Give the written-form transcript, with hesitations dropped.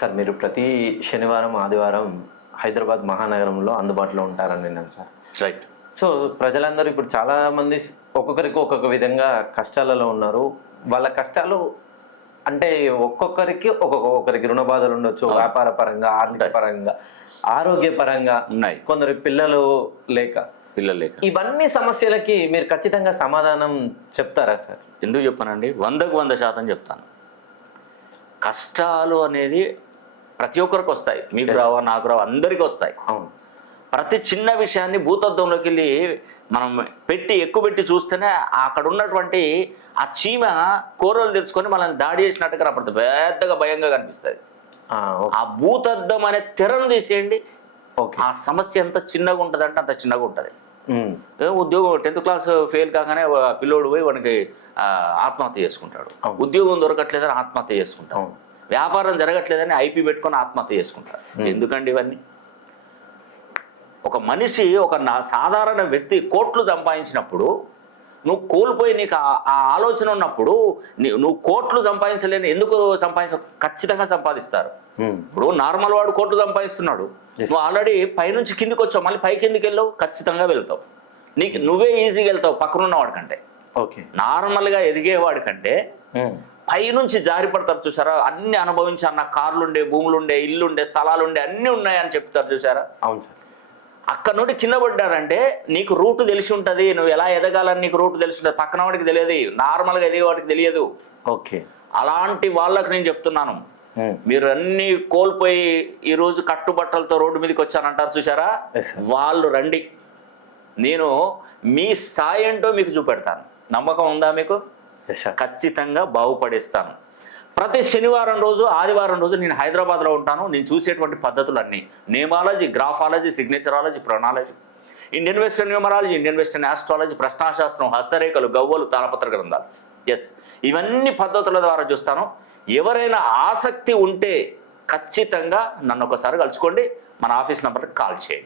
Sir మీరు ప్రతి శనివారం, ఆదివారం హైదరాబాద్ మహానగరంలో అందుబాటులో ఉంటారని విన్నాను సార్. రైట్. సో ప్రజలందరూ ఇప్పుడు చాలామంది ఒక్కొక్కరికి ఒక్కొక్క విధంగా కష్టాలలో ఉన్నారు. వాళ్ళ కష్టాలు అంటే ఒక్కొక్కరికి ఒక్కొక్కరికి రుణ బాధలు ఉండొచ్చు, వ్యాపార పరంగా, ఆర్థిక పరంగా, ఆరోగ్య పరంగా ఉన్నాయి. కొందరు పిల్లలు లేక. ఇవన్నీ సమస్యలకి మీరు ఖచ్చితంగా సమాధానం చెప్తారా సార్? ఎందుకు చెప్పానండి, 100% చెప్తాను. కష్టాలు అనేది ప్రతి ఒక్కరికి వస్తాయి. మీకు రావా, నాకు రావా, అందరికీ వస్తాయి. అవును. ప్రతి చిన్న విషయాన్ని భూతత్వంలోకి వెళ్ళి మనం ఎక్కువ పెట్టి చూస్తేనే అక్కడ ఉన్నటువంటి ఆ చీమ కూరలు తెచ్చుకొని మనల్ని దాడి చేసినట్టుగా అప్పుడు పెద్దగా భయంగా కనిపిస్తుంది. ఆ భూతద్దం అనే తెరను తీసేయండి, ఆ సమస్య ఎంత చిన్నగా ఉంటుంది అంటే అంత చిన్నగా ఉంటుంది. ఉద్యోగం 10th క్లాస్ ఫెయిల్ కాగానే పిల్లోడు పోయి వాడికి ఆత్మహత్య చేసుకుంటాడు. ఉద్యోగం దొరకట్లేదని ఆత్మహత్య చేసుకుంటాడు. వ్యాపారం జరగట్లేదని ఐపీ పెట్టుకొని ఆత్మహత్య చేసుకుంటారు. ఎందుకండి ఇవన్నీ? ఒక మనిషి, ఒక సాధారణ వ్యక్తి కోట్లు సంపాదించినప్పుడు నువ్వు కోల్పోయి నీకు ఆ ఆలోచన ఉన్నప్పుడు నువ్వు కోట్లు సంపాదించలేని ఎందుకు ఖచ్చితంగా సంపాదిస్తారు. ఇప్పుడు నార్మల్ వాడు కోట్లు సంపాదిస్తున్నాడు, నువ్వు ఆల్రెడీ పైనుంచి కిందికి వచ్చావు, మళ్ళీ పైకి ఎందుకు వెళ్ళావు? ఖచ్చితంగా వెళ్తావు. నువ్వే ఈజీగా వెళ్తావు పక్కనున్న వాడికంటే. ఓకే. నార్మల్గా ఎదిగేవాడి కంటే పైనుంచి జారి పడతారు చూసారా, అన్ని అనుభవించి అన్న కార్లుండే, భూములుండే, ఇల్లుండే, స్థలాలుండే అన్నీ ఉన్నాయని చెప్తారు చూసారా. అవును సార్. అక్కడ నుండి కింద పడ్డారంటే నీకు రూట్ తెలిసి ఉంటుంది, నువ్వు ఎలా ఎదగాలని నీకు రూట్ తెలిసి ఉంటుంది. పక్కన వాడికి తెలియదు, నార్మల్గా ఎదిగే వాడికి తెలియదు. ఓకే. అలాంటి వాళ్ళకి నేను చెప్తున్నాను, మీరు అన్ని కోల్పోయి ఈరోజు కట్టుబట్టలతో రోడ్డు మీదకి వచ్చానంటారు చూసారా, వాళ్ళు రండి, నేను మీ స్థాయి ఏంటో మీకు చూపెడతాను. నమ్మకం ఉందా మీకు? ఖచ్చితంగా బాగుపడిస్తాను. ప్రతి శనివారం రోజు, ఆదివారం రోజు నేను హైదరాబాద్లో ఉంటాను. నేను చూసేటువంటి పద్ధతులన్నీ నేమాలజీ, గ్రాఫాలజీ, సిగ్నేచరాలజీ, ప్రొనాలజీ, Indian western numerology, Indian western astrology, ప్రశ్నాశాస్త్రం, హస్తరేఖలు, గవ్వలు, తాళపత్ర గ్రంథాలు. ఇవన్నీ పద్ధతుల ద్వారా చూస్తాను. ఎవరైనా ఆసక్తి ఉంటే ఖచ్చితంగా నన్ను ఒకసారి కలుసుకోండి, మన ఆఫీస్ నెంబర్కి కాల్ చేయండి.